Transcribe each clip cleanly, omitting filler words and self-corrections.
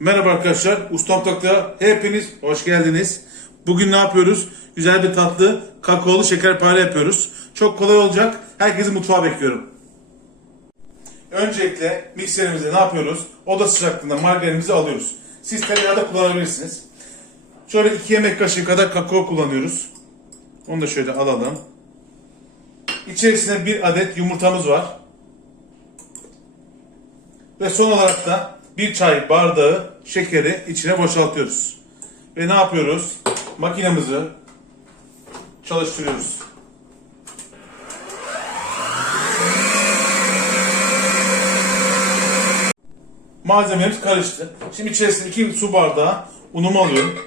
Merhaba arkadaşlar, Ustam Mutfak'ta hepiniz hoş geldiniz. Bugün ne yapıyoruz? Güzel bir tatlı kakaolu şekerpare yapıyoruz. Çok kolay olacak, herkesi mutfağa bekliyorum. Öncelikle mikserimizde ne yapıyoruz? Oda sıcaklığında margarinimizi alıyoruz. Siz tereyağı da kullanabilirsiniz. Şöyle 2 yemek kaşığı kadar kakao kullanıyoruz. Onu da şöyle alalım. İçerisinde 1 adet yumurtamız var. Ve son olarak da 1 çay bardağı şekeri içine boşaltıyoruz. Ve ne yapıyoruz? Makinemizi çalıştırıyoruz. Malzememiz karıştı. Şimdi içerisine 2 su bardağı unumu alıyorum.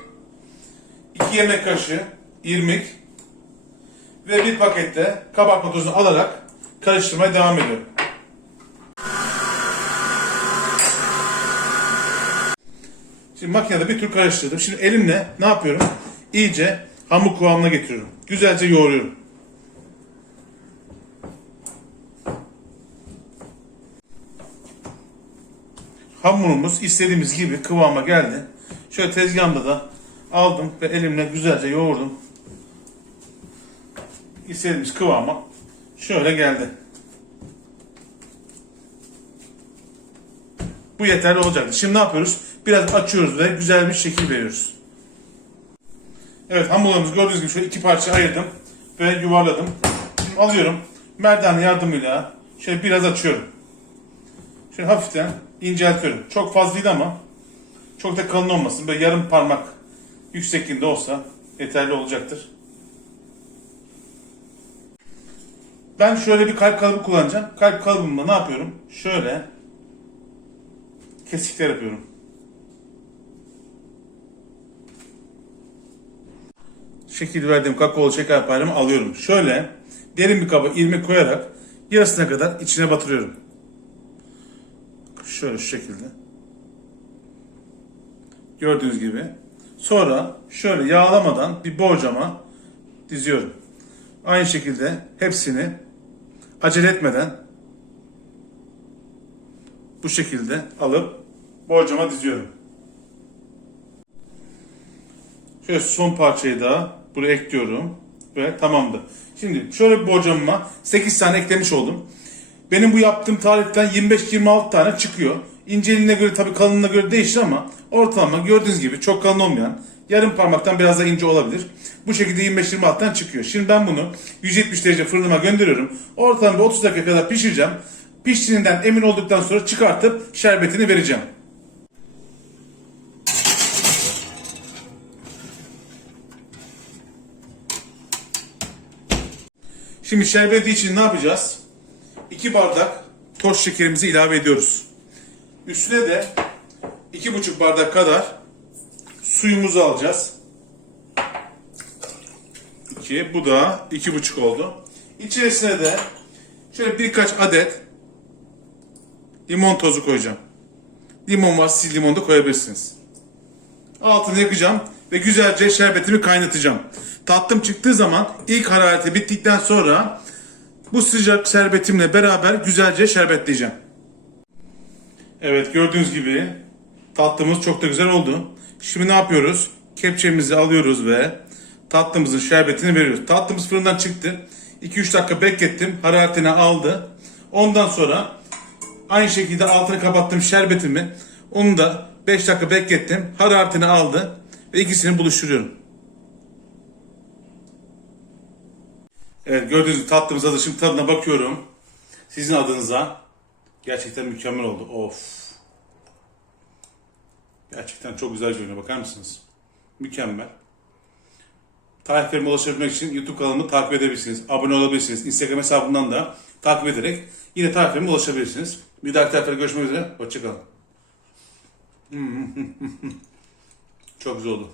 2 yemek kaşığı irmik ve 1 pakette kabartma tozunu alarak karıştırmaya devam ediyorum. Şimdi makinede bir tur karıştırdım. Şimdi elimle ne yapıyorum? İyice hamur kıvamına getiriyorum. Güzelce yoğuruyorum. Hamurumuz istediğimiz gibi kıvama geldi. Şöyle tezgahımda da aldım ve elimle güzelce yoğurdum. İstediğimiz kıvama şöyle geldi. Bu yeterli olacaktır. Şimdi ne yapıyoruz? Biraz açıyoruz ve güzel bir şekil veriyoruz. Evet, hamurlarımızı gördüğünüz gibi şöyle 2 parça ayırdım ve yuvarladım. Şimdi alıyorum. Merdane yardımıyla şöyle biraz açıyorum. Şöyle hafiften inceltiyorum. Çok fazla değil ama çok da kalın olmasın. Böyle yarım parmak yüksekliğinde olsa yeterli olacaktır. Ben şöyle bir kalp kalıbı kullanacağım. Kalp kalıbımda ne yapıyorum? Şöyle kesikler yapıyorum. Şekil verdiğim kakaolu şekerparemi alıyorum. Şöyle derin bir kaba irmik koyarak yarısına kadar içine batırıyorum. Şöyle şu şekilde. Gördüğünüz gibi. Sonra şöyle yağlamadan bir borcama diziyorum. Aynı şekilde hepsini acele etmeden bu şekilde alıp borcama diziyorum. Şöyle son parçayı da buraya ekliyorum ve tamamdır. Şimdi şöyle bir borcamıma 8 tane eklemiş oldum. Benim bu yaptığım tariften 25-26 tane çıkıyor. İnceliğine göre tabii kalınlığına göre değişir ama ortalama gördüğünüz gibi çok kalın olmayan yarım parmaktan biraz daha ince olabilir. Bu şekilde 25-26 tane çıkıyor. Şimdi ben bunu 170 derece fırınıma gönderiyorum. Ortalama 30 dakika kadar pişireceğim. Piştiğinden emin olduktan sonra çıkartıp şerbetini vereceğim. Şimdi şerbeti için ne yapacağız? 2 bardak toz şekerimizi ilave ediyoruz. Üstüne de 2,5 bardak kadar suyumuzu alacağız. 2, bu da 2,5 oldu. İçerisine de şöyle birkaç adet limon tozu koyacağım. Limon var, siz limon da koyabilirsiniz. Altını yakacağım ve güzelce şerbetimi kaynatacağım. Tatlım çıktığı zaman ilk harareti bittikten sonra bu sıcak şerbetimle beraber güzelce şerbetleyeceğim. Evet, gördüğünüz gibi tatlımız çok da güzel oldu. Şimdi ne yapıyoruz? Kepçemizi alıyoruz ve tatlımızın şerbetini veriyoruz. Tatlımız fırından çıktı. 2-3 dakika beklettim. Hararetini aldı. Ondan sonra aynı şekilde altını kapattım şerbetimi. Onu da 5 dakika beklettim. Hararetini aldı. Ve ikisini buluşturuyorum. Evet, gördüğünüz gibi tatlımız hazır. Şimdi tadına bakıyorum. Sizin adınıza. Gerçekten mükemmel oldu. Of. Gerçekten çok güzel görünüyor. Bakar mısınız? Mükemmel. Tariflerime ulaşabilmek için YouTube kanalımı takip edebilirsiniz. Abone olabilirsiniz. Instagram hesabından da takip ederek yine tariflerime ulaşabilirsiniz. Bir dahaki tariflerde görüşmek üzere. Hoşçakalın. Çok güzel oldu.